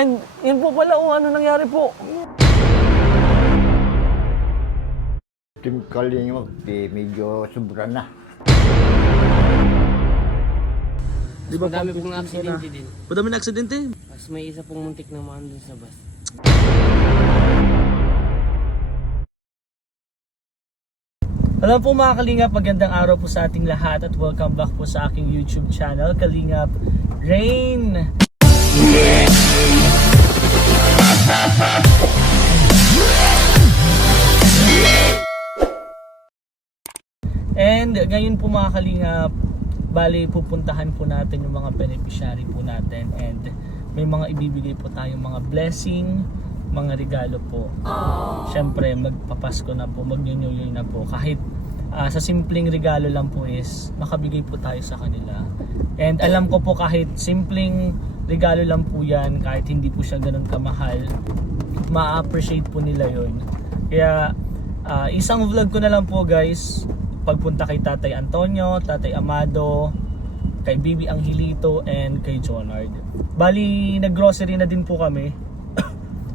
And yun po pala ano nangyari po. Team Kalingap, medyo sobra na. Di ba Madami pong aksidente din. Madami na aksidente. Mas may isa pong muntik na maandun sa bus. Alam po mga Kalingap, magandang araw po sa ating lahat at welcome back po sa aking YouTube channel, Kalingap Rain. And ngayon po mga Kalingap, bali pupuntahan po natin yung mga beneficiary po natin and may mga ibibigay po tayong mga blessing, mga regalo po. Siyempre magpapasko na po, mag-New Year na po. Kahit sa simpleng regalo lang po is makabigay po tayo sa kanila. And alam ko po kahit simpleng regalo lang po yan, kahit hindi po siya ganun kamahal, ma-appreciate po nila yon. Kaya isang vlog ko na lang po guys, pagpunta kay Tatay Antonio, Tatay Amado, kay Bibi Angelito, and kay Jonard. Bali, nag-grocery na din po kami.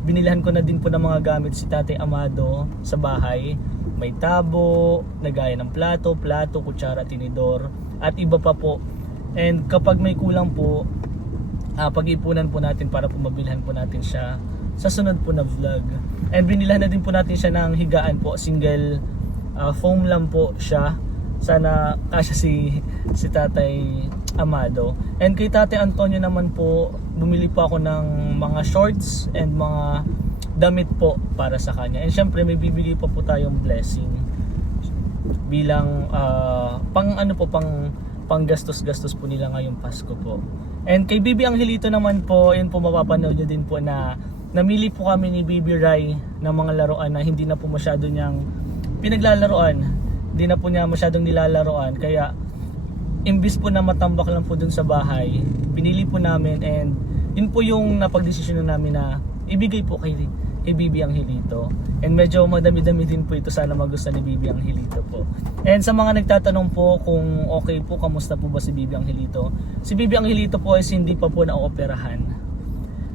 Binilhan ko na din po ng mga gamit si Tatay Amado sa bahay. May tabo, nagaya ng plato, kutsara, tinidor, at iba pa po. And kapag may kulang po, pag-ipunan po natin para po mabilhan po natin siya sa sunod po na vlog. And binilhan na din po natin siya ng higaan po, single foam lang po siya. Sana kasya si Tatay Amado. And kay Tatay Antonio naman po, bumili po ako ng mga shorts and mga damit po para sa kanya. And syempre may bibigay pa po tayong blessing bilang pang gastos-gastos po nila ngayong Pasko po. And kay Bibi Angelito naman po, yun po mapapanood nyo din po na namili po kami ni Bibi Rai ng mga laruan na hindi na po masyado niyang pinaglalaroan, hindi na po niya masyadong nilalaroan, kaya imbis po na matambak lang po dun sa bahay, pinili po namin and yun po yung napagdesisyonan namin na ibigay po kay Bibi Angelito. And medyo madami-dami din po ito, sana magustuhan ni Bibi Angelito po. And sa mga nagtatanong po kung okay po, kamusta po ba si Bibi Angelito? Si Bibi Angelito po is hindi pa po naoperahan.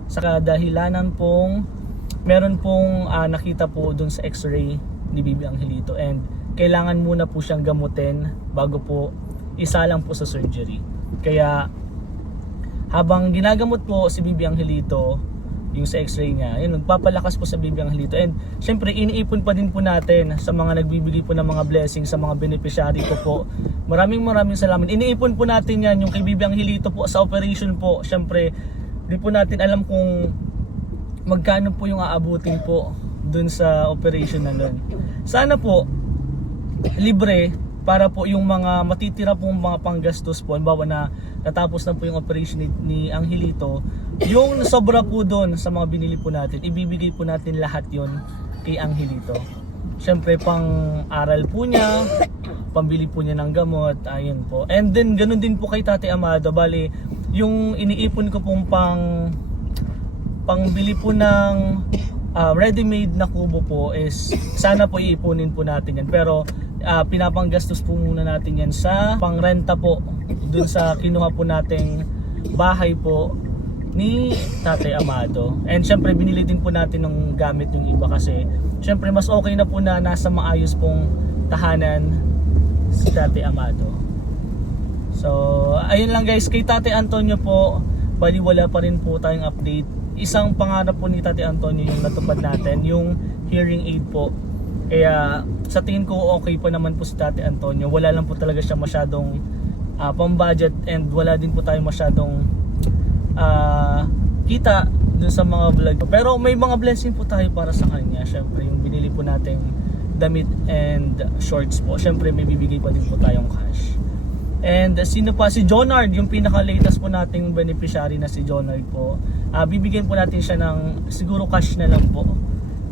Sa kadahilanan pong meron pong nakita po dun sa x-ray ni Bibi Angelito and kailangan muna po siyang gamutin bago po isa lang po sa surgery. Kaya habang ginagamot po si Bibi Angelito, yung sa x-ray niya, yun, nagpapalakas po sa Bibi Angelito. And syempre iniipon pa din po natin sa mga nagbibigay po ng mga blessing sa mga beneficiary ko po. Maraming salamat. Iniipon po natin yan, yung kay Bibi Angelito po sa operation po. Syempre di po natin alam kung magkano po yung aabutin po dun sa operation na nun. Sana po libre para po yung mga matitira pong mga panggastos po, halimbawa na natapos na po yung operation ni Angelito, yung sobra po doon sa mga binili po natin, ibibigay po natin lahat yon kay Angelito. Syempre pang aral po niya, pambili po niya ng gamot, ayun po. And then ganun din po kay Tatay Amado, bali yung iniipon ko pong pangbili po ng ready-made na kubo po is sana po iipunin po natin yan, pero pinapanggastos po muna natin yan sa pangrenta po dun sa kinuha po nating bahay po ni Tatay Amado. And syempre binili din po natin ng gamit yung iba kasi syempre mas okay na po na nasa maayos pong tahanan si Tatay Amado. So ayun lang guys, kay Tatay Antonio po, bali wala pa rin po tayong update. Isang pangarap po ni Tatay Antonio yung natupad natin, yung hearing aid po. Kaya sa tingin ko okay pa naman po si Tatay Antonio. Wala lang po talaga siya masyadong pang-budget and wala din po tayo masyadong kita dun sa mga vlog. Pero may mga blessing po tayo para sa kanya. Syempre yung binili po nating damit and shorts po. Syempre may bibigay pa din po tayong cash. And sino pa? Si Jonard, yung pinaka-latest po nating beneficiary na si Jonard po. Bibigyan po natin siya ng siguro cash na lang po.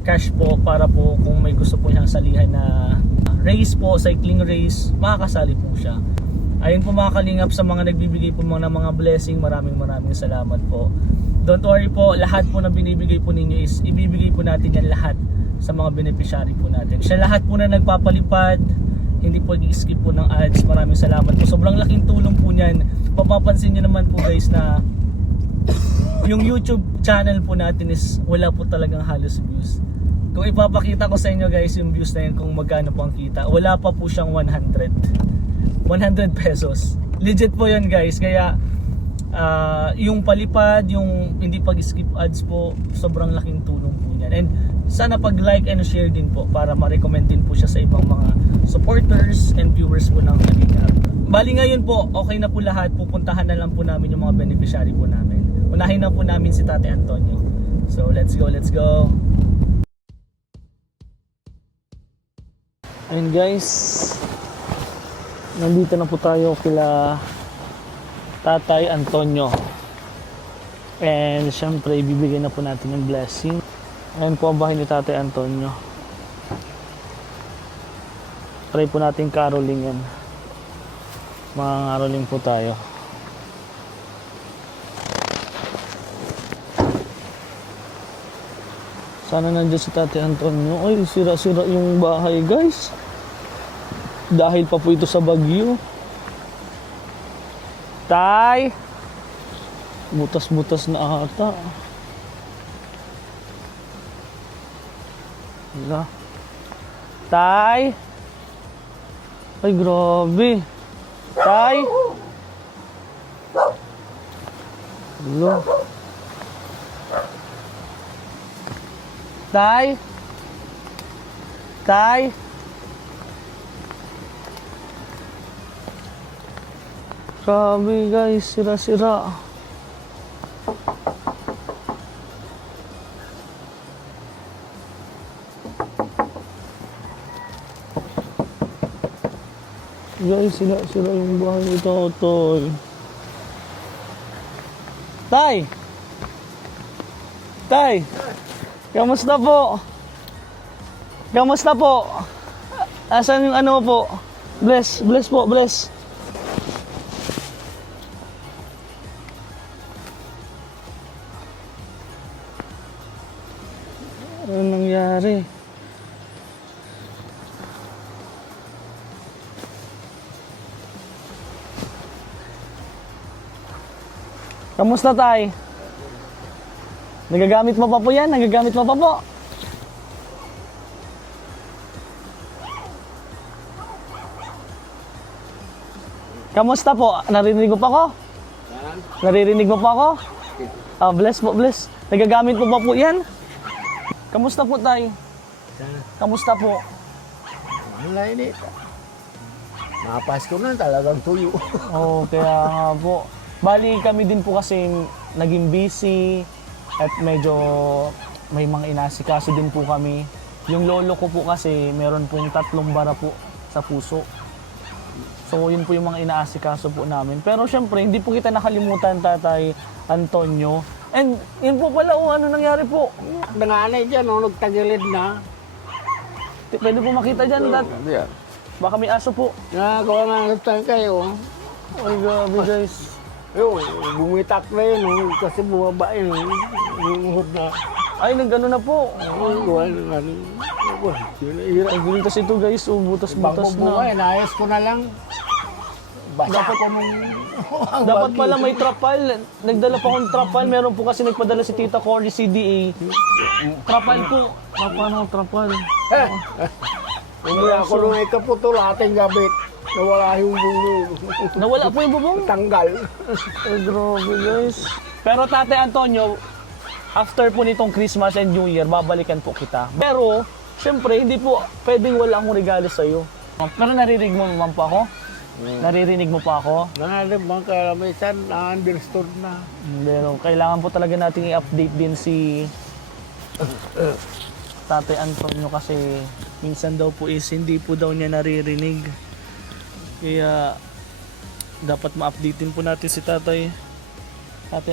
Cash po para po kung may gusto po siyang salihan na race po, cycling race, makakasali po siya. Ayun po mga Kalingap, sa mga nagbibigay po ng mga blessing, maraming salamat po. Don't worry po, lahat po na binibigay po ninyo is ibibigay po natin yan lahat sa mga beneficiary po natin. Siya lahat po na nagpapalipad, hindi po i-skip po ng ads. Maraming salamat po. Sobrang laking tulong po niyan. Papapansin niyo naman po guys na Yung YouTube channel po natin is wala po talagang halos views. Kung ipapakita ko sa inyo guys yung views na yun kung magkano po ang kita, wala pa po siyang 100 pesos. Legit po yun guys. Kaya yung palipad, yung hindi pag-skip ads po, sobrang laking tulong po niyan. And sana pag-like and share din po para ma-recommend din po siya sa ibang mga supporters and viewers po ng Kalingap. Bali ngayon po, okay na po lahat. Pupuntahan na lang po namin yung mga beneficiary po namin. Unahin na po namin si Tate Antonio. So let's go, let's go. Ayun guys, nandito na po tayo kila Tatay Antonio. And syempre, ibibigay na po natin yung blessing. Ayan po ang bahay ni Tatay Antonio. Try po natin caroling yan. Mga caroling po tayo. Sana nandiyan si Tatay Antonio. Ay, sira-sira yung bahay guys. Dahil pa po ito sa bagyo. Tay! Butas-butas na ata. Wala. Tay! Ay, grabe. Tay! Wala. Tay! Tay! Grabe guys, sira-sira. Guys, sira-sira yung bahay ni Totoy. Tay! Tay! Kamusta po? Kamusta po? Asan yung ano po? Bless po, bless. Ano nangyari? Kamusta tay? Nagagamit mo pa po yan? Nagagamit mo pa po? Kamusta po? Naririnig mo pa ko? Naririnig mo pa ko? Ah, bless po, bless. Nagagamit mo pa po yan? Kamusta po tay? Kamusta po? Wala ini. Nakapasko na talagang tuyo. Oo, kaya nga po. Bali kami din po kasi naging busy at medyo may mga inasikaso din po kami. Yung lolo ko po kasi meron pong 3 bara po sa puso. So yun po yung mga inaasikaso po namin. Pero syempre hindi po kita nakalimutan Tatay Antonio. And yun po pala ano nangyari po. Nanganay dyan, nagtagilid na. Pwede po makita dyan baka may aso po. Nakakuha nga ng kayo. Ay grabe guys. Yo, bumitak na yun, kasi bumaba yun. Lumuhod na. Ay nagano na po. Hirap. Ay guling kasi ito guys. Butas-butas Bangko na. inayos ko na lang. Basa ko nung... Dapat pala may trapal. Nagdala pa akong trapal. Meron po kasi nagpadala si Tita Cory CDA. Trapal po. Paano trapal? Umuya ko nung ikaputol ating gabit. Nawala yung bungo. Nawala po yung bubong. Tanggal. Ay, grabe guys. Pero Tatay Antonio, after po nitong Christmas and New Year, babalikan po kita. Pero, syempre, hindi po pwedeng wala akong regalo sa'yo. Pero naririnig mo naman po ako? Naririnig mo pa ako? Nangalim bang kaya may san, na-understood na. Pero kailangan po talaga nating i-update din si Tatay Antonio kasi minsan daw po is hindi po daw niya naririnig. Kaya dapat ma-update din po natin si Tatay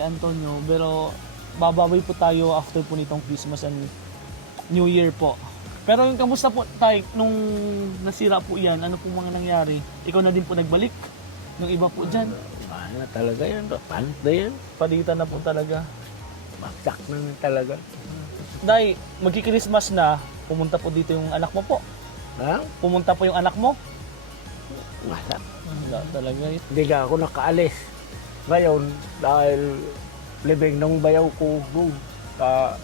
Antonio. Pero babawi po tayo after po nitong Christmas and New Year po. Pero yung kamusta po tay, nung nasira po yan, ano po mga nangyari? Ikaw na din po nagbalik? Nung iba po dyan? Paano talaga yan? Paano na yan? Palitan na po talaga. Baksak na talaga. Day, magki-Christmas na, pumunta po dito yung anak mo po. Ha? Pumunta po yung anak mo. Wala. Wala talaga. Hindi ka ako nakaalis. Ngayon, dahil libing ng bayaw ko doon sa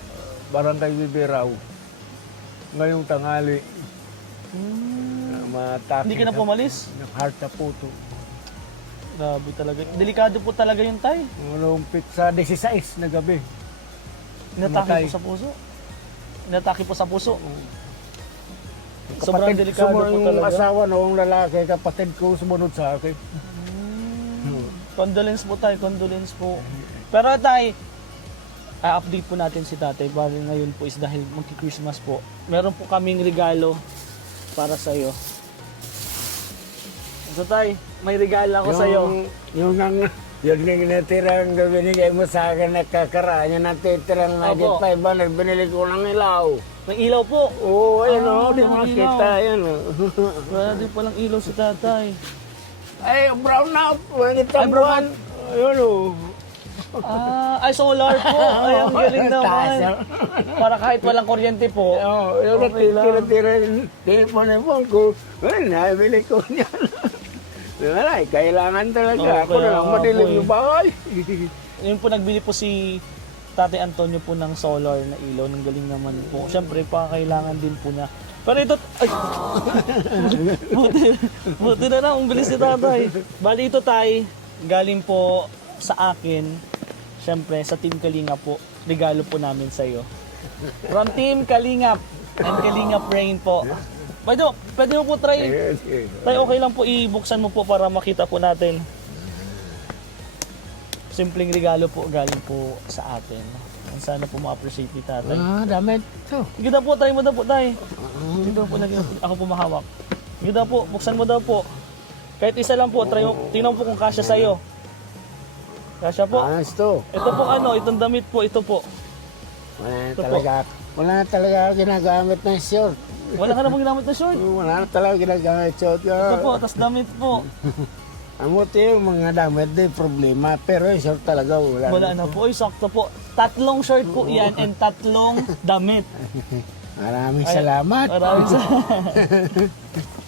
Barangay Bibiraw. Ngayong tangali, matake. Hindi ka na pumalis? Heart na puto. Grabe talaga. Delikado po talaga yun, tay. Lumpit sa 16 na gabi. Inatake Namatay. po sa puso. Inatake po sa puso. Sobrang delikado po yung talaga. asawa noong lalaki, kapatid ko sumunod sa akin. Condolence po tayo, condolence po. Pero tay, update po natin si tatay. Bali ngayon po is dahil magki-Christmas po. Meron po kaming regalo para sa iyo. So tay, may regalo ako sa iyo. Yung natirang binigay mo sa akin, nakakaraan yung natitirang Opo. nagit 500, binili ko ng ilaw. Ng ilaw po. Oo, ayun o, di ng makita, ayun o. Wala din palang ilaw si tatay. Ay, brown na, manit Ay, ang brown. buwan. Ayun o. Ay solar po. Ay, ang galing naman. Para kahit walang kuryente po. Oo, yung Okay lang. natitira teleponemon ko, well, nabili ko niyan. Wala, kailangan talaga. Ako Okay, na lang, madilim okay. yung bahay. Yun po nagbili po si Tatay Antonio po ng solar na ilaw. Ng galing naman po. Siyempre, kailangan din po niya. Pero ito, ay, buti na lang, ang bilis ni tatay. Bali ito tay, galing po sa akin, siyempre sa Team Kalingap po, regalo po namin sa iyo. From Team Kalingap and Kalingap Rain po. Pwede mo po try. Tayo okay lang po, ibuksan mo po para makita po natin. Simpleng regalo po galing po sa atin. Sana po ma-appreciate ni tatay. Damit. So, Ganda po, try mo daw po, tay. Dito po lagi ako pumahawak. Ganda po, buksan mo daw po. Kahit isa lang po, try mo, tingnan po kung kasya sa'yo. Kasya po. ayos to. Ito po itong damit po, ito po. Ito po. Wala na talaga ginagamit ng short. Wala ka na pong ginamit na short. Wala na talaga ginagamit short. Ito po, tas damit po. Amot yung mga damit din problema. Pero yung short talaga wala. Wala na po, sakto po. 3 short po yan and 3 damit. Maraming Ay, salamat. Maraming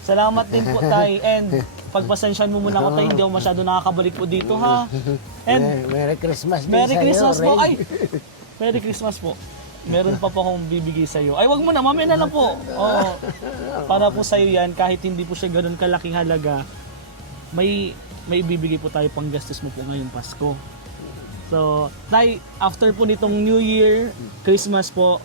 salamat din po, tay. And pagpasensyahan mo muna ako, tay, hindi ako masyado nakakabalik po dito, ha? And Merry Christmas din Merry sa'yo, Christmas po. Ray. Ay! Merry Christmas po. Meron pa po akong bibigay sa iyo. Ay, wag mo na, mamaya na lang po. Oo. Para po sa iyo yan, kahit hindi po siya ganoon kalaking halaga, may ibibigay po tayo pang gastos mo po ngayong Pasko. So, tay, after po nitong New Year, Christmas po,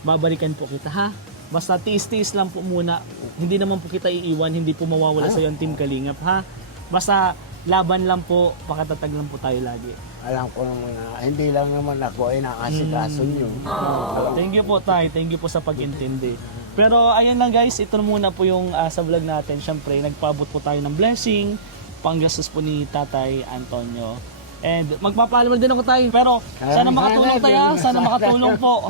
babalikan po kita, ha? Basta tiis-tiis lang po muna. Hindi naman po kita iiwan, hindi po mawawala sa iyo ang Team Kalingap, ha? Basta laban lang po, pakatatag lang po tayo lagi. Alam ko naman na hindi lang naman ako ay nakasikaso nyo. Thank you po, tay. Thank you po sa pag-intindi. Pero ayan lang guys, ito muna po yung sa vlog natin. Siyempre, nagpaabot po tayo ng blessing, panggastos po ni Tatay Antonio. And magpapaalam din ako tayo. Pero sana makatulong tayo, sana makatulong po.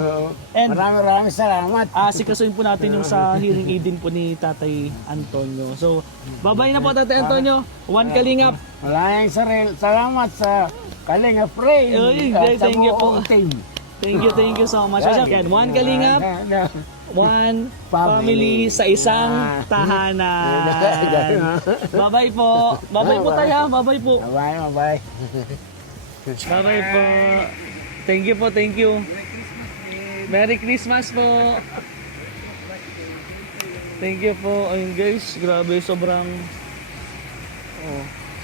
And Maraming salamat. sikasuin po natin yung sa hearing aid din po ni Tatay Antonio. So, bye-bye na po Tatay Antonio. One Kalingap. Maraming salamat sa Kalingap Ray. Uy, at sa thank you po. buong team. Thank you so much. And one Kalingap. One family sa isang tahanan. Bye-bye po. Bye-bye po tayo. Bye-bye po. Bye-bye. Bye-bye po. Thank you po. Thank you. Merry Christmas po. Thank you po. Ayun guys, grabe sobrang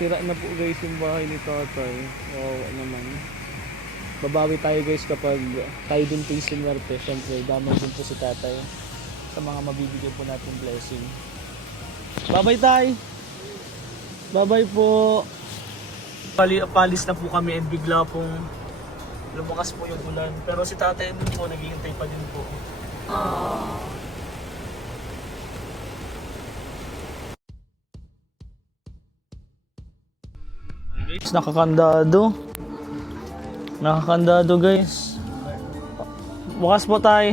sira na po guys yung bahay ni Tatay. Wow naman. Babawi tayo guys kapag tayo din po yung sinwerte. Siyempre, damay din po si Tatay sa mga mabibigyan po natin blessing. Bye-bye tay! Bye-bye po! Palis na po kami and bigla pong lumakas po yung ulan. Pero si Tatay din po, naghihintay pa din po. Guys, nakakandado. Nakakandado guys. Bukas po tayo.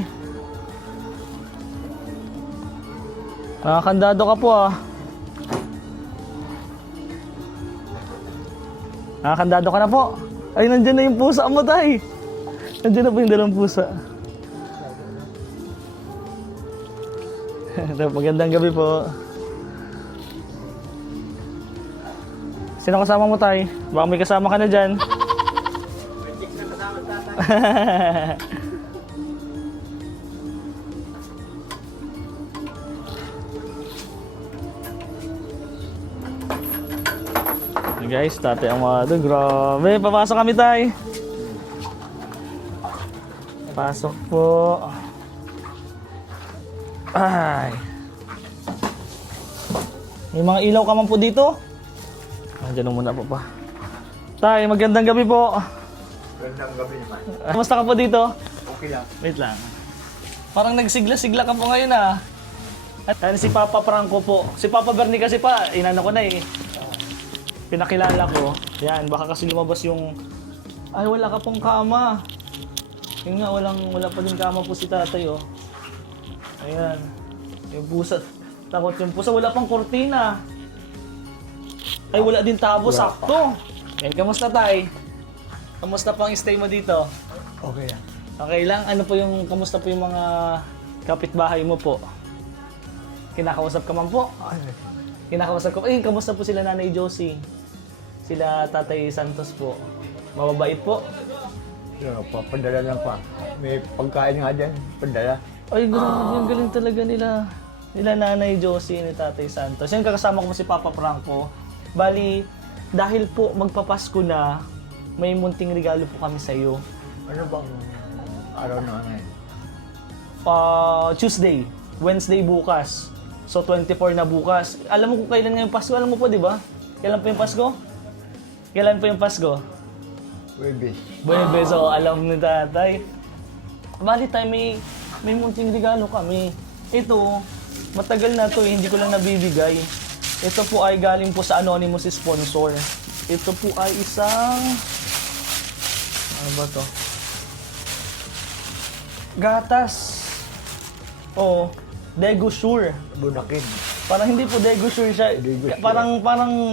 Nakakandado ka po ah. Nakakandado ka na po. Ay, nandyan na yung pusa mo tay. Nandyan na po yung dalang pusa. Magandang gabi po. Sino kasama mo tay? Baka may kasama ka na dyan. Guys, Tatay Amado, grabe. Papasok kami, tay. Pasok po. Ay. May mga ilaw ka man po dito? Diyan muna po pa. Tay, magandang gabi po. Gandang gabi naman. Kamusta ka po dito? Okay lang. Wait lang. Parang nagsigla-sigla ka po ngayon ah. At si Papa Franco po. Si Papa Bernie kasi pa, inano ko na eh. Pinakilala ko. Yan, baka kasi lumabas yung... Ay, wala ka pong kama. Yun nga, wala pa din kama po si tatay oh. Ayan. Yung pusa. Takot yung pusa. Wala pang kortina. Ay, wala din tabo. Sakto. Eh, kamusta tay? Kamusta pang stay mo dito? Okay lang. Okay lang. Ano po yung, kamusta po yung mga kapitbahay mo po? Kinakausap ka man po? Kinakausap ko. Eh, kamusta po sila Nanay Josie? Sila Tatay Santos po. Mababait po. Papadala lang pa. May pagkain nga dyan. Padala. Ay, grabe. Yung galing talaga nila Nanay Josie ni Tatay Santos. Yung kakasama ko po si Papa Franco. Bali, dahil po magpapasko na, may munting regalo po kami sa iyo. Ano bang araw na ngayon? Tuesday, Wednesday bukas. So 24 na bukas. Alam mo kung kailan ngayong Pasko? Alam mo po, di ba? Kailan po yung Pasko? Kailan po yung Pasko? Webis. Buwebes, so alam ni tatay. Bali tayo, may munting regalo kami. Ito, matagal na to, hindi ko lang nabibigay. Ito po ay galing po sa anonymous sponsor. Ito po ay isang... Ano ba to? Gatas. Oh, Degusure. Bunakin. Parang hindi po Degusure siya. Degusure. Parang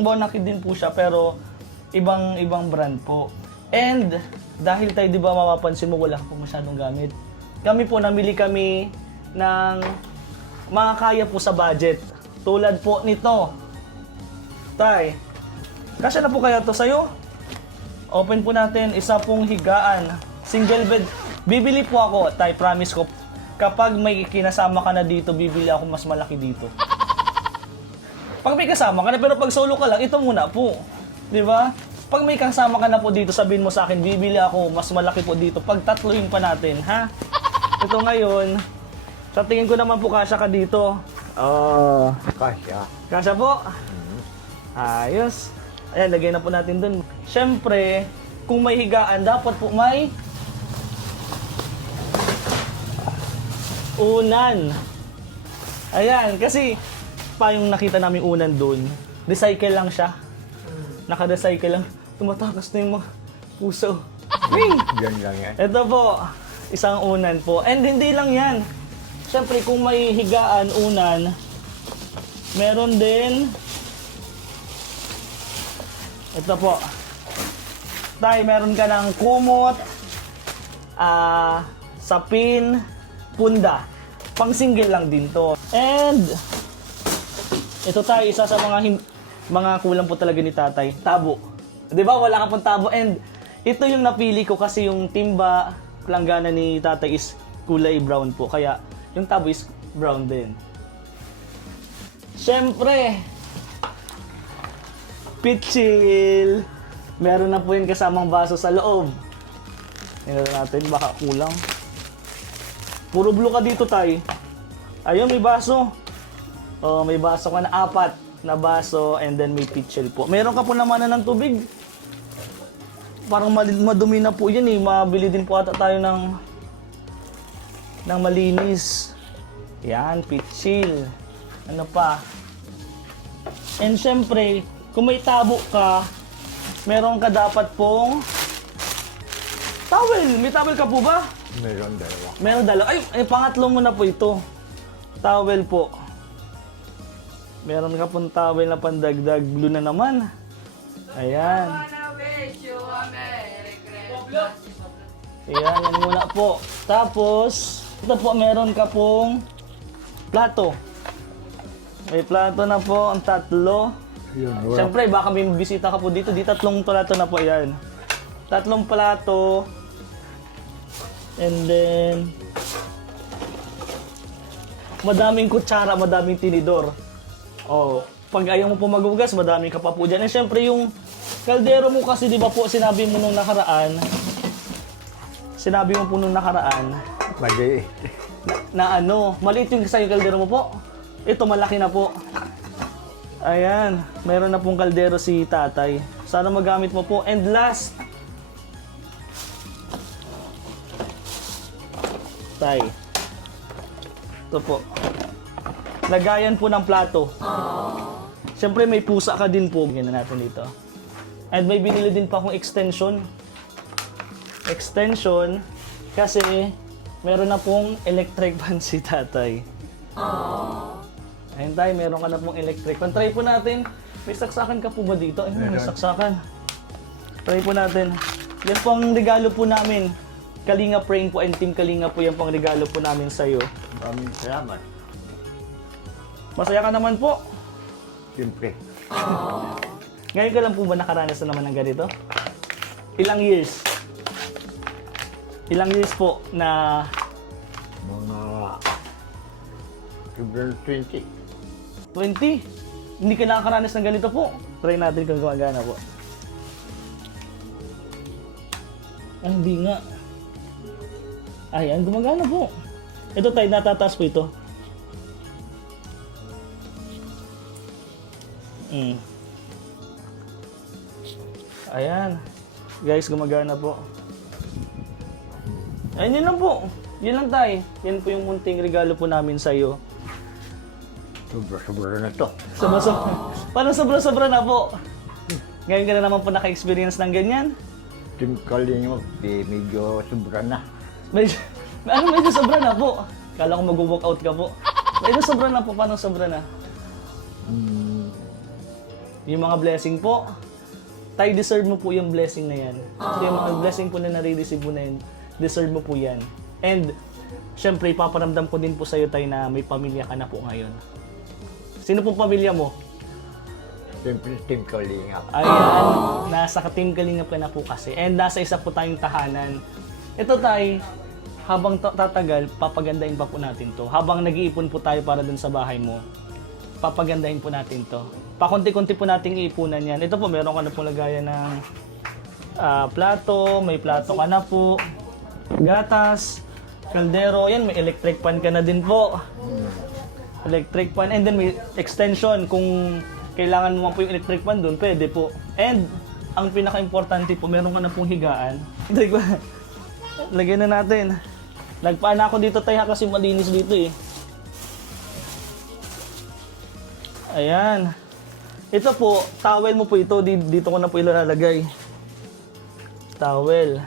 Bonakid din po siya pero ibang brand po. And dahil tayo 'di ba mapapansin mo wala po masyadong gamit. Kami po namili kami ng mga kaya po sa budget. Tulad po nito. Tay. Kasya na po kaya to sa'yo? Open po natin, isa pong higaan. Single bed. Bibili po ako, tay, promise ko. Kapag may kinasama ka na dito, bibili ako mas malaki dito. Pag may kasama ka na, pero pag solo ka lang, ito muna po. Di ba? Pag may kasama ka na po dito, sabihin mo sa akin, bibili ako mas malaki po dito. Pag tatluhin pa natin, ha? Ito ngayon, sa tingin ko naman po kasya ka dito. Kasya. Kasya po? Ayos. Ayan, lagay na po natin dun. Siyempre, kung may higaan, dapat po may unan. Ayan, kasi pa yung nakita namin unan dun, recycle lang siya. Naka-recycle lang. Tumatakas na yung mga puso. Wing! Yan lang yan. Ito po, isang unan po. And hindi lang yan. Siyempre, kung may higaan, unan, meron din. Ito po. Tay, meron ka ng kumot, sapin, punda. Pang single lang din to. And ito tayo, isa sa mga kulang po talaga ni tatay. Tabo. 'Di ba? Wala ka pong tabo. And ito yung napili ko kasi yung timba planggana ni tatay is kulay brown po. Kaya yung tabo is brown din. Siyempre, pitchil. Meron na po yung kasamang baso sa loob. Tingnan natin, baka kulang. Puro blue ka dito, tay. Ayun, may baso. Oh, may baso ka na 4 na baso and then may pitchil po. Meron ka po naman ng tubig. Parang madumi na po yan eh. Mabili din po ata tayo ng malinis. Yan, pitchil. Ano pa? And syempre, kung may tabo ka, meron ka dapat pong towel. May towel ka po ba? Meron dalawa. Meron dalawa. Ay, pangatlo mo na po ito. Towel po. Meron ka pong towel na pandagdag. Blue na naman. Ayan. Ayan, yan muna po. Tapos, ito po, meron ka pong plato. May plato na po, ang 3. Yun, wala. Siyempre, baka may bisita ka po dito. Di 3 plato na po yan. 3 plato. And then, madaming kutsara, madaming tinidor. Oh, pag ayaw mo po maghugas, madaming ka pa po dyan. And syempre yung kaldero mo kasi, di ba po, sinabi mo nung nakaraan, Mali. na ano, maliit yung sa yung kaldero mo po. Ito, malaki na po. Ayan, meron na pong kaldero si tatay. Sana magamit mo po. And last, tay. Ito po. Lagayan po ng plato. Siyempre may pusa ka din po. Ganyan na natin dito. And may binili din pa akong extension. Extension kasi meron na pong electric fan si tatay. Ayun tayo, meron ka na pong electric fan. Try po natin. May saksakan ka po ba dito? Ayun, may saksakan. Try po natin. Yan po ang regalo po namin. Kalinga Praying po and Team Kalinga po yan po ang regalo po namin sa'yo. Maraming salamat. Masaya ka naman po. Siyempre. Ngayon ka lang po ba nakaranas na naman ng ganito? Ilang years? Ilang years po na Mga sobrang 20. 20? Hindi ka nakakaranas ng ganito po. Try natin kung gumagana po. Ay, hindi nga. Ayan, gumagana po. Ito tayo, natataas po ito. Ayan. Guys, gumagana po. Ayan, yun lang po. Yun lang tayo. Yan po yung munting regalo po namin sa'yo. Sobra-sobra na to. Sobra-sobra. Parang sobra-sobra na po. Ngayon ka na naman po naka-experience ng ganyan. Team Kalinga, medyo sobra na. Medyo sobra na po. Kala ko mag-walkout ka po. Medyo sobra na po. Paano sobra na? Yung mga blessing po, tayo deserve mo po yung blessing na yan. So yung mga blessing po na nare-receive mo na yan, deserve mo po yan. And, syempre, ipaparamdam ko din po sa'yo tayo na may pamilya ka na po ngayon. Sino pong pamilya mo? Siyempre, Team Kalinga. Ayan, nasa ka-Team Kalingap ka na po kasi. And nasa isa po tayong tahanan. Ito tayo, habang tatagal, papagandahin pa po natin to. Habang nag-iipon po tayo para dun sa bahay mo, papagandahin po natin to. Pakunti-kunti po nating iipunan yan. Ito po, meron ka na pong lagayan ng plato, may plato ka na po, gatas, kaldero, yan, may electric pan ka na din po. Electric pan, and then may extension. Kung kailangan mo po yung electric pan doon, pwede po. And, ang pinaka-importante po, meron ka na pong higaan. Lagyan na natin. Nagpaan ako dito tayo kasi malinis dito eh. Ayan. Ito po, towel mo po ito. Dito ko na po ilalagay. Towel.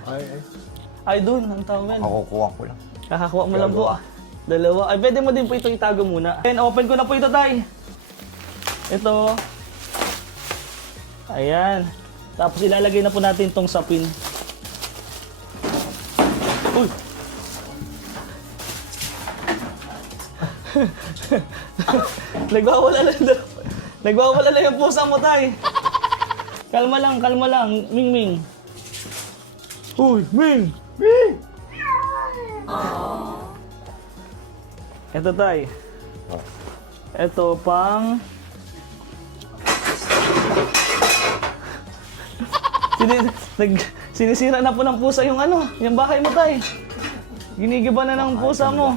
Ay, doon, ang towel. Makukuha ko lang. Kakakuha mo lang po. Dalawa. Ay, pwede mo din po ito itago muna. And open ko na po ito, tay. Ito. Ayan. Tapos ilalagay na po natin itong sapin. Uy! Nagwawala na yung pusa mo, tay. Kalma lang, Ming Ming. Uy, Ming! Ming! Ito, tay. Ito pang... Sinisira na po ng pusa yung yung bahay mo, tay. Ginigiba na ng pusa mo.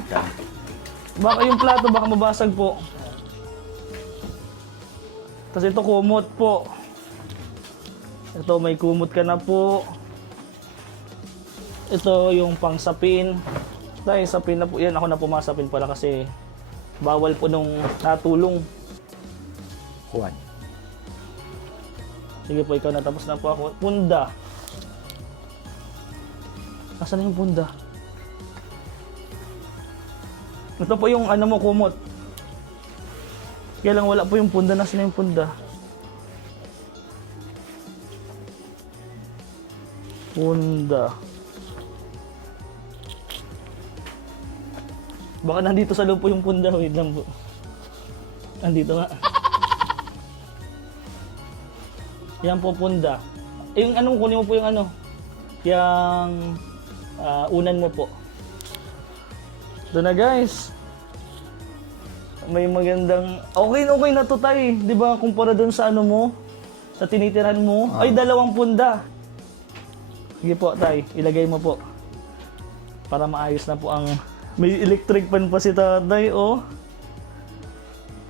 Baka yung plato, baka mabasag po. Tapos ito, kumot po. Ito, may kumot ka na po. Ito, yung pang sapin. Dahil sapin na po. Yan, ako na pumasapin pala kasi bawal po nung natulong. Juan. Sige po, ikaw na. Tapos na po ako. Punda. Nasaan na yung punda? Ito po yung mo, kumot. Kaya lang wala po yung punda. Nasaan na yung punda? Punda. Baka nandito sa loob po yung punda. Wait lang po. Nandito nga. Yan po punda. Yung kunin mo po yung yung unan mo po. Ito na guys. May magandang... Okay na to tay. Di ba kumpara dun sa ano mo? Sa tinitiran mo? Ay, 2 punda. Sige po tay, ilagay mo po. Para maayos na po ang... May electric fan pa si tatay, oh.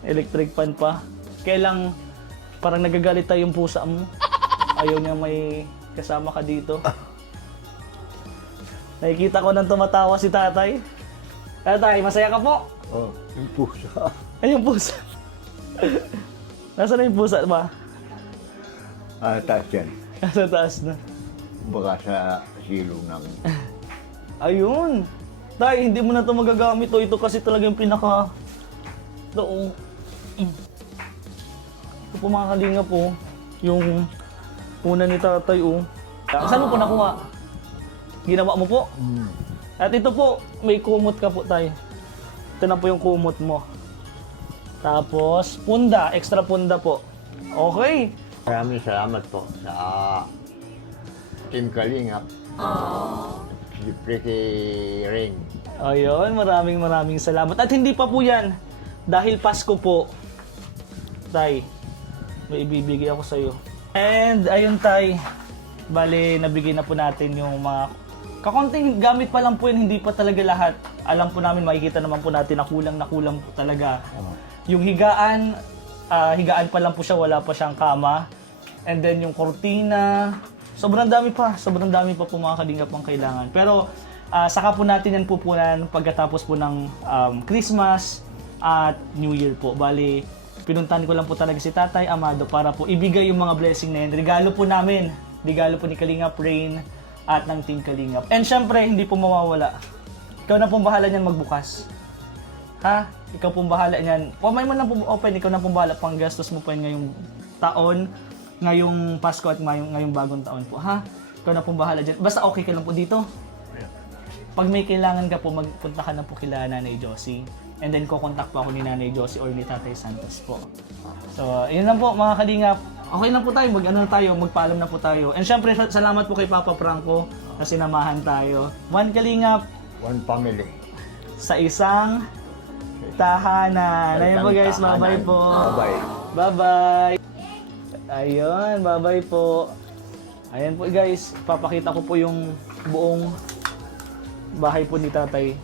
Electric fan pa. Kailang parang nagagalit tayo yung pusa mo. Ayaw niya may kasama ka dito. Nakikita ko nang tumatawa si tatay. Tatay, masaya ka po? Oh, yung pusa. Ay, yung pusa. Nasaan na yung pusa ba? Taas yan. Nasa taas na. Baka sa silong namin. Ayun. Tay, hindi mo na ito magagamit. O, ito kasi talaga yung pinaka... Ito, oh. Ito po mga kalinga po. Yung una ni tatay, oh. Saan mo po nakuha? Ginawa mo po? At ito po, may kumot ka po, tay. Ito na po yung kumot mo. Tapos, punda. Extra punda po. Okay. Maraming salamat po sa Team Kalingap. Siyempre kay Rain. Ayun, maraming salamat. At hindi pa po yan. Dahil Pasko po. Tay, may ibibigay ako sa iyo. And ayun tay, bale nabigay na po natin yung mga kakonting gamit pa lang po yun, hindi pa talaga lahat. Alam po namin, makikita naman po natin na kulang po talaga. Yung higaan, higaan pa lang po siya, wala pa siyang kama. And then yung kortina, sobrang dami pa po mga kalingap ang kailangan. Pero saka po natin yan pupunan pagkatapos po ng Christmas at New Year po. Bali, pinuntahan ko lang po talaga si Tatay Amado para po ibigay yung mga blessing na yun. Regalo po namin, regalo po ni Kalingap Rain at ng Team Kalingap. And syempre, hindi po mawawala. Ikaw na pong bahala niyan magbukas. Ha? Ikaw pong bahala niyan. May mo na po open, ikaw na pong bahala pang gastos mo pa yun ngayong taon, ngayong Pasko at ngayong bagong taon po. Ha? Ikaw na pong bahala dyan. Basta okay ka lang po dito. Pag may kailangan ka po, magpunta ka na po kila Nanay Josie. And then, kukontak po ako ni Nanay Josie or ni Tatay Santos po. So, yun lang po mga kalingap. Okay na po tayo, magpaalam na po tayo. And syempre, salamat po kay Papa Franco na sinamahan tayo. One kalingap. One family. Sa isang tahanan. Ayun po guys, bye-bye po. Bye-bye. Bye-bye. Ayun, bye-bye po. Ayan po guys, papakita ko po yung buong bahay po ni Tatay.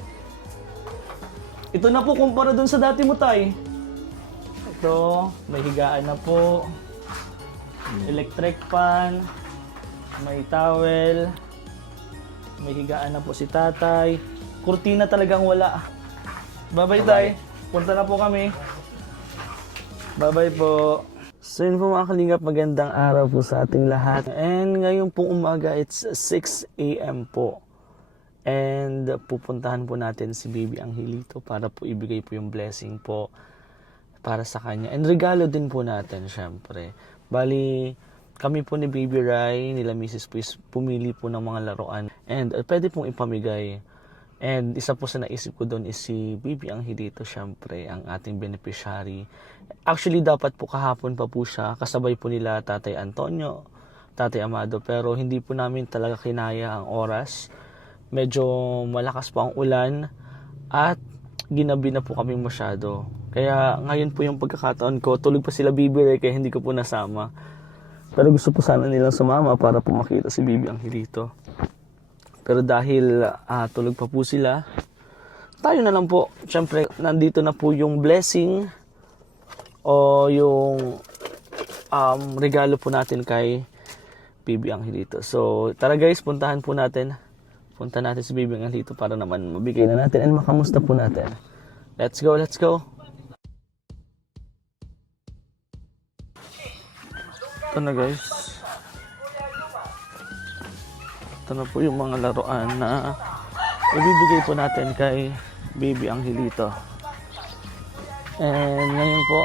Ito na po kumpara dun sa dati mo, tay. Ito, may higaan na po. Electric fan. May towel. May higaan na po si Tatay. Kurtina talagang wala. Bye-bye, tay. Punta na po kami. Bye-bye po. So yun po mga kalingap, magandang araw po sa ating lahat. And ngayon pong umaga, it's 6 AM po. And pupuntahan po natin si Baby Angelito para po ibigay po yung blessing po para sa kanya. And regalo din po natin, syempre. Bali, kami po ni Baby Rai, nila Mrs. Puis, pumili po ng mga laruan. And pwede pong ipamigay. And isa po sa naisip ko doon is si Baby Angelito, syempre, ang ating beneficiary. Actually, dapat po kahapon pa po siya. Kasabay po nila Tatay Antonio, Tatay Amado. Pero hindi po namin talaga kinaya ang oras. Medyo malakas po ang ulan at ginabi na po kami masyado. Kaya ngayon po yung pagkakataon ko, tulog pa sila Baby Ray kaya hindi ko po nasama. Pero gusto po sana nilang sumama para po makita si Baby Angelito. Pero dahil tulog pa po sila, tayo na lang po. Siyempre, nandito na po yung blessing o yung regalo po natin kay Baby Angelito. So, tara guys, puntahan po natin. Punta natin si Baby Angelito para naman mabigay na natin and makamusta po natin. Let's go, let's go. Ito na guys. Ito na po yung mga laruan na ibibigay po natin kay Baby Angelito. And ngayon po,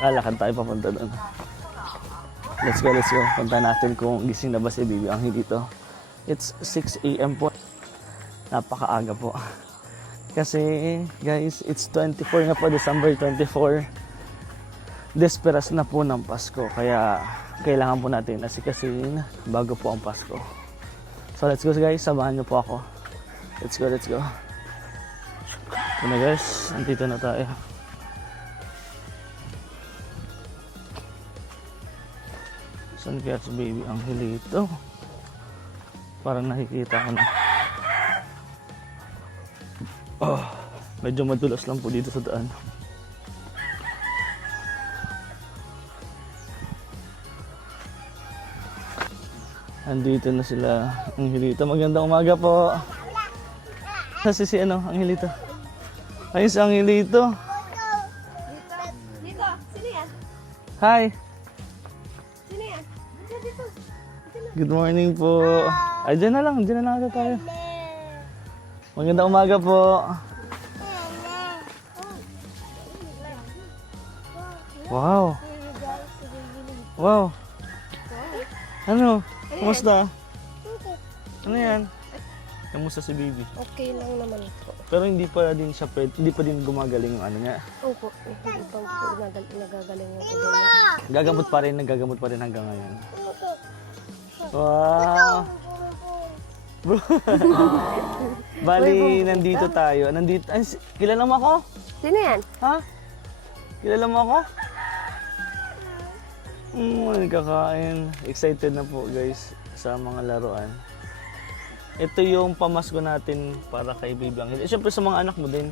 lalakad tayo papunta doon. Let's go, let's go. Punta natin kung gising na ba si Baby Angelito. It's 6 AM po. Napakaaga po. Kasi, guys, it's 24 na po, December 24. Desperas na po ng Pasko. Kaya, kailangan po natin asikasin bago po ang Pasko. So, let's go guys. Samahan niyo po ako. Let's go, let's go. Ito na guys, andito na tayo. Saan kaya si baby Angelito? Parang nakikita ko na. Oh, medyo madulas lang po dito sa daan. Andito na sila, Angelito. Magandang umaga po. Kasi si Angelito. Ayun si Angelito. Dito, sino yan? Hi. Sino yan? Dito. Good morning po. Ay, dyan na lang ata tayo. Magandang umaga po. Wow. Wow. Ano? Kumusta? Ano yan? Kamusta si baby? Okay lang naman po. Pero hindi pa din siya hindi pa din gumagaling yung ano niya. Opo, hindi pa po nagagaling yung ulo niya. Nagagamot pa rin hanggang ngayon. Wow. Bali, nandito tayo. Kilala mo ako? Sino yan? Ha? Kilala mo ako? Kakain. Excited na po guys sa mga laruan. Ito yung pamasko natin para kay baby Angelita. Siyempre sa mga anak mo din.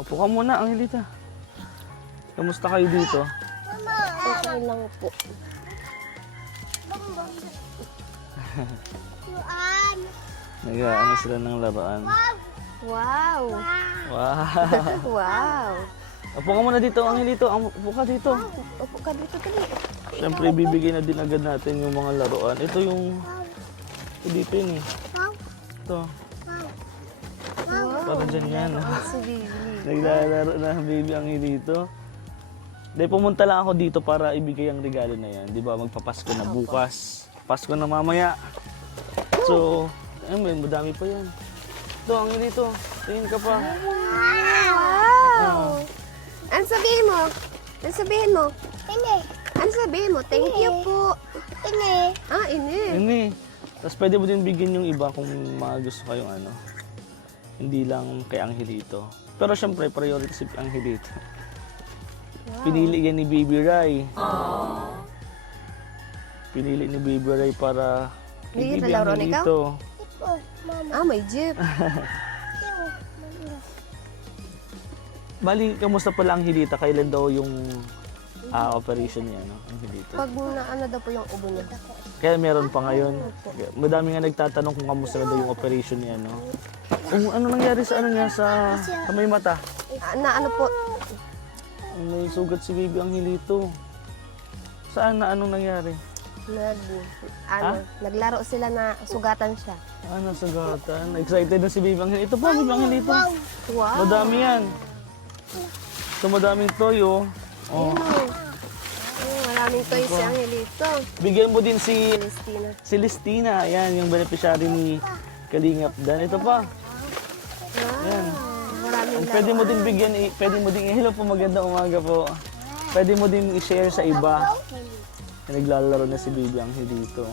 Opo ka muna, Angelita. Kamusta kayo dito? Okay lang po. Nag-ano sila ng laruan. Wow! Wow. Wow! Opo ka muna dito, Angelito. Opo ka dito. Upo ka dito, dali. Siyempre, bibigyan na din agad natin yung mga laruan. Ito yung... Ito dito yun eh. Ito. Para dyan yan. Si baby. Naglalaro na ang baby Angelito. Dahil pumunta lang ako dito para ibigay ang regalo na yan. Di ba? Magpapasko na bukas. Pasko na mamaya. So, ayun, madami pa yan. Ito, Angelito. Tingin ka pa. Wow! Ano sabihin mo? Ano sabihin mo? Ano sabihin mo? Thank you po. Ah, ini. Ini. Tapos pwede mo din bigyan yung iba kung mga gusto kayong ano. Hindi lang kay Angelito. Pero syempre, priority si Angelito. Pinili yan ni Baby Rai. Pinili ni Baby Rai para kay Hindi, Baby nalaro na ikaw? Angelito. Ah, may jeep. Bali, kamusta pala Angelita? Kailan daw yung operation niya, no? Angelito. Pag ano daw po yung ubo niya. Kaya meron pa ngayon. Madami nga nagtatanong kung kamusta na daw yung operation niya, no? Kung ano nangyari sa ano niya, sa may mata. Na ano po? May sugat si Baby Angelito. Saan na anong nangyari? Naglaro sila na sugatan siya. Ano, sugatan? Excited na si Baby Angelito. Ito po, Baby Angelito. Wow! Madami yan. Ito madaming toyo. Oh. Maraming toys si Angelito. Bigyan mo din si Celestina. Celestina. Ayan, yung beneficiary ni Kalingap Dan. Ito pa. Ayan. Maraming Pwede mo din bigyan, pwede mo din, hello po, magandang umaga po. Pwede mo din i-share sa iba. Naglalaro na si Baby Angelito.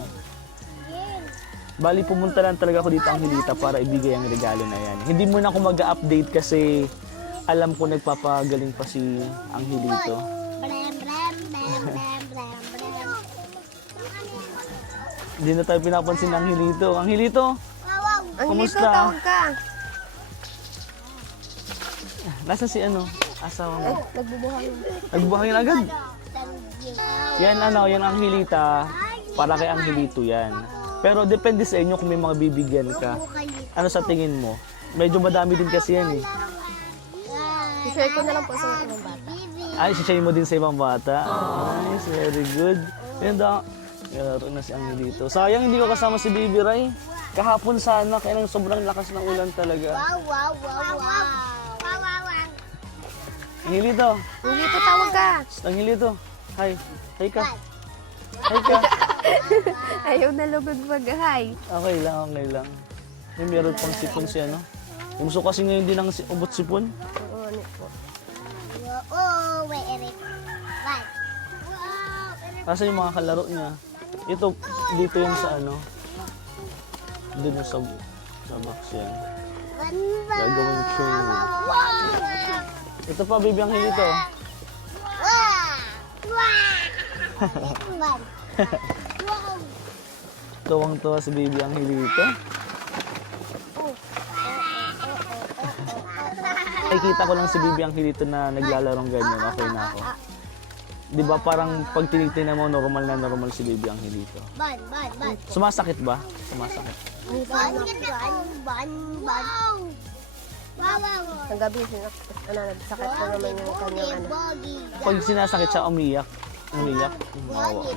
Bali, pumunta lang talaga ako dito, Angelita, para ibigay ang regalo na yan. Hindi muna ako mag-update kasi alam ko nagpapagaling pa si Angelito. Hindi na tayo pinapansin ng Angelito. Angelito, Angelito, Kumusta? tawag ka. nasa si asawa mo? Nagbubuhay. Nagbuhangin agad. Yan yan Angelita, para kay Angelito yan. Pero depende sa inyo kung may mga bibigyan ka. Ano sa tingin mo? Medyo madami din kasi yan eh. I-share ko na lang po sa mga ibang bata. Ay, share mo din sa ibang bata. Nice, very good. Yan daw. Laro na si Angelito. Sayang hindi ko kasama si Baby Rai. Kahapon sana, kaya nang sobrang lakas ng ulan talaga. Angelito, Angelito, tawag ka. Angelito. Hi. Hi ka. Hi ka. Ayaw na lugod mag-hi. Okay lang. May meron pang sipon siya, no? Gusto kasi ngayon din ang ubot sipon. Oo, ano po. Kasi yung mga kalaro niya. Ito, dito yung sa doon yung sa box yan. Gagawin training. Ito pa, baby Angelito. Tuwang-tuwa si baby Angelito. Nakikita ko lang si baby Angelito na naglalarong ganyan, okay na ako. Di ba parang pag tinitingnan mo, normal na normal si baby Angelito. Ban. Sumasakit ba? Sumasakit. Ang gabi, nagsakit na naman yung kanyang Pag sinasakit siya, umiyak. Maawa.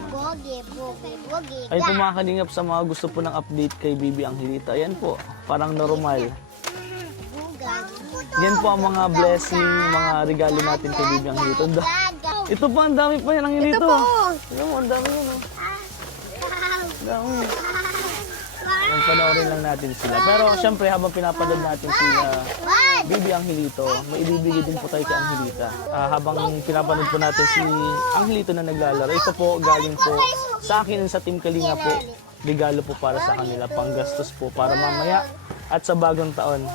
Ay po mga kalingap, sa mga gusto po ng update kay baby Angelito, ayan po, parang normal. Yan po ang mga blessing, mga regalo natin kay baby Angelito. Ito pa, ang dami pa yan Angelito. Ito po. Ayan mo, ang dami yan. Oh. Ang dami. Yan, panoorin lang natin sila. Pero syempre, habang pinapanood natin sila baby Angelito, may ibibigay din po tayo kay Angelita. Habang pinapanood po natin si Angelito na naglalaro, ito po galing po sa akin sa Team Kalinga po. Regalo po para sa kanila, panggastos po para mamaya at sa bagong taon.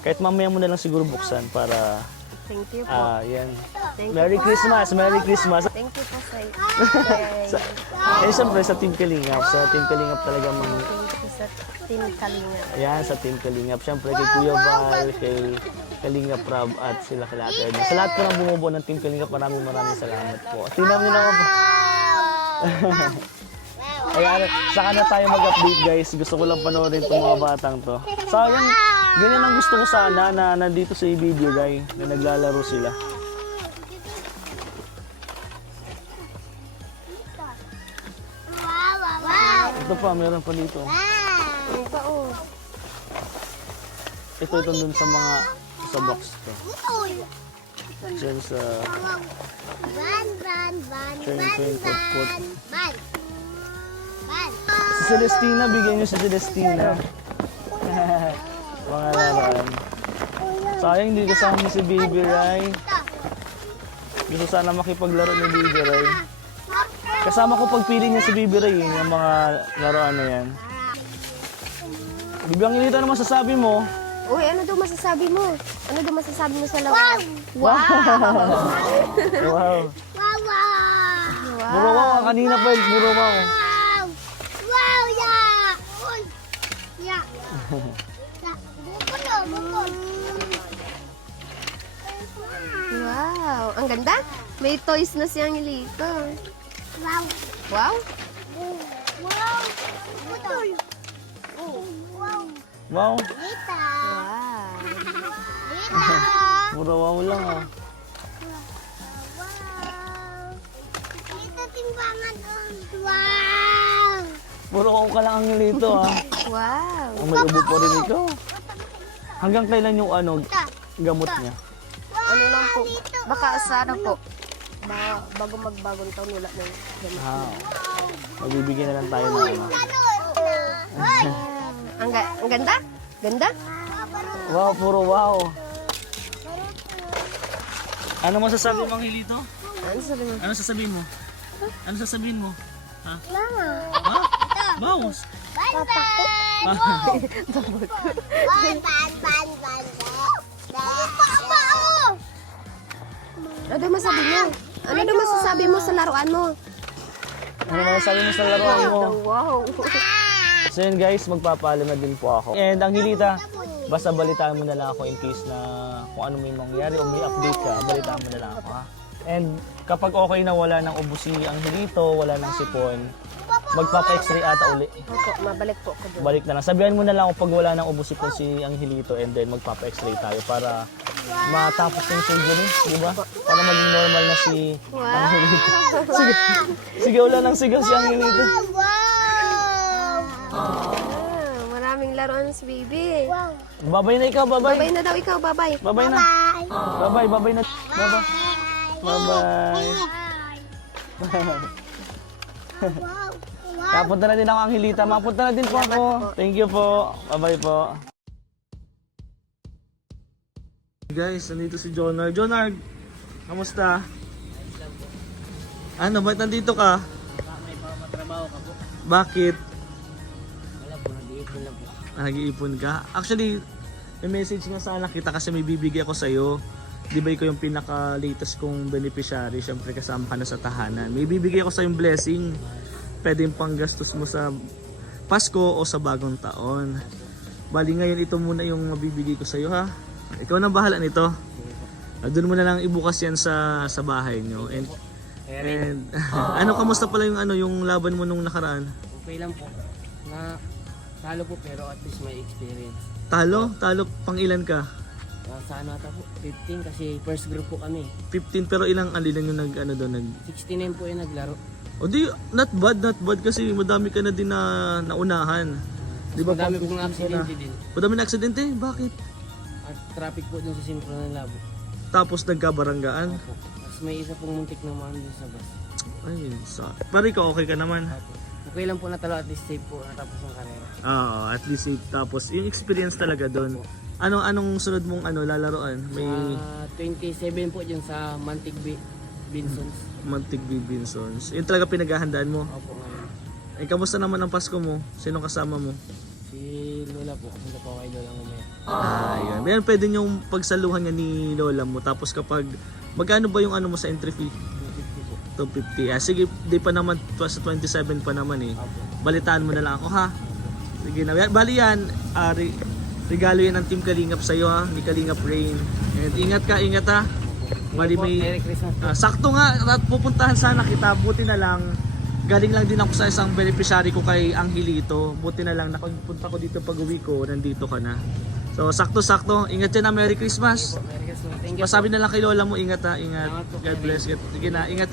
Kahit mamaya mo na lang siguro buksan para Thank you po. yan. Thank you Merry po. Christmas, Merry Christmas. Thank you po sa Siyempre sa Team Kalingap, talaga mga Thank you sa Team Kalinga. ayan, sa Team Kalingap. Siyempre kay Kuya Val, kay Kalingap Rob at sila Kalate. Sa lahat po ng bumubuo ng Team Kalingap, maraming salamat po. Tingnan niyo naman po. Ayan, saka na tayo mag-update guys. Gusto ko lang panoorin itong mga batang to. Sayang, ganyan ang gusto ko sana na nandito sa video guys, na naglalaro sila. Ito pa, meron pa dito. Ano pa oh? Ito dun sa mga sa box to. Diyan sa put. Si Celestina, bigyan niyo si Celestina. Mga laruan. Sayang hindi kasama si Baby Rai. Gusto sana makipaglaro ni Baby Rai. Kasama ko pagpili niya si Baby Rai, yung mga laruan na yan. Baby Angelito, ano masasabi mo? Uy, ano daw masasabi mo? Ano daw masasabi mo sa lawan? Wow! Wow. Puro wow, kanina pa yun, puro wow. Wow! Ang ganda! May toys na si Angelito. Wow! Wow. Wow! Puro wow lang ah. Puro wow ka lang Angelito ah. Wow! Ang may ubo pa rin ito. Hanggang kailan yung ano, gamot niya? Ano lang po? Baka sa ano po? Bago magbagong taon, wala na yung gamot. Magbibigyan na lang tayo ng ano. Ang ganda? Ganda? Wow, puro wow. Ano masasabi mo Angelito? Ano sabi mo? Ano sasabihin mo? Ano sasabihin mo? Ha? Mama! Ha? Bawas. Papa ko! Ano daw masabi mo? Ano daw masasabi mo sa laruan mo? Ano masasabi mo sa laruan mo? Wow! So yun guys, magpapaalam na din po ako. And Angelita, basta balitaan mo na lang ako in case na kung ano may mangyari o may update ka, balitaan mo na lang ako ha. And kapag okay na wala nang ubo si Angelito, wala nang sipon, magpapa-x-ray ata uli. Opo, mabalik po ako doon. Balik na lang. Sabihan mo na lang kung pag wala nang ubo sipon si Angelito and then magpapa-x-ray tayo para matapos yung surgery, di ba? Para maging normal na si Angelito. Sige, sige wala nang sigaw si Angelito. Maraming laruan si baby. Babay na ikaw, babay. Babay na daw ikaw, babay. Babay na. Babay, babay na. Babay. Bye-bye. Kapunta na din ako Angelita. Mapunta na din po ako. Thank you po. Bye-bye po. Guys, nandito si Jonard. Jonard, kamusta? Ano, ba't nandito ka? May matrabaho ka po. Bakit? Wala po, nag-iipon lang po. Nag-iipon ka? Actually, may message nga sana kita kasi may bibigay ako sa'yo. Di ba ikaw yung pinaka-latest kong beneficiary? Siyempre kasama ka na sa tahanan. May bibigay ako sa yung blessing. Pwede yung panggastos mo sa Pasko o sa bagong taon. Bali ngayon ito muna yung mabibigay ko sa iyo ha. Ikaw na bahala nito. Doon mo na lang ibukas yan sa bahay nyo. And ano, kamusta pala yung yung laban mo nung nakaraan? Okay lang po. Na talo po pero at least may experience. Talo pang ilan ka? Sa ano ata po, 15 kasi first group po kami. 15 pero ilang alilan yung nag 69 po yung naglaro. O di, not bad kasi madami ka na din na naunahan. Di ba? Madami pong aksidente din. Madami na aksidente? Bakit? At traffic po dun sa sentro ng Labo. Tapos nagkabaranggaan? Opo. Tapos may isa pong muntik na man dun sa bus. Ay, pare ka okay ka naman? Opo. Okay lang po natalo at least safe po natapos ang karera. Oo, at least tapos yung experience talaga doon. Anong sunod mong lalaroan? May 27 po dyan sa Mantig Binsons. Mantig Binsons. Yun talaga pinaghahandaan mo. Opo ngayon. Eh, kamusta naman ang Pasko mo? Sino kasama mo? Si Lola po. Kasi po kay Lola mamaya. Yun. Meron pwede yung pagsaluhan niya ni Lola mo. Tapos kapag, magkano ba yung mo sa entry fee? 250 po. 250. Sige, di pa naman, sa 27 pa naman eh. Opo. Balitaan mo na lang ako ha. Sige na. Bali yan, regalo yan ng Team Kalingap sa'yo ha, ni Kalingap Rain. And ingat ha. Bali may, Merry Christmas. sakto nga, at pupuntahan sana kita, buti na lang. Galing lang din ako sa isang beneficiary ko kay Angelito. Buti na lang, nakapunta ko dito pag uwi ko, nandito ka na. So sakto, ingat yan na, Merry Christmas. Merry Christmas. Thank you. Masabi na lang kay Lola mo, ingat ha, ingat. Salamat po. God bless. Sige na, ingat.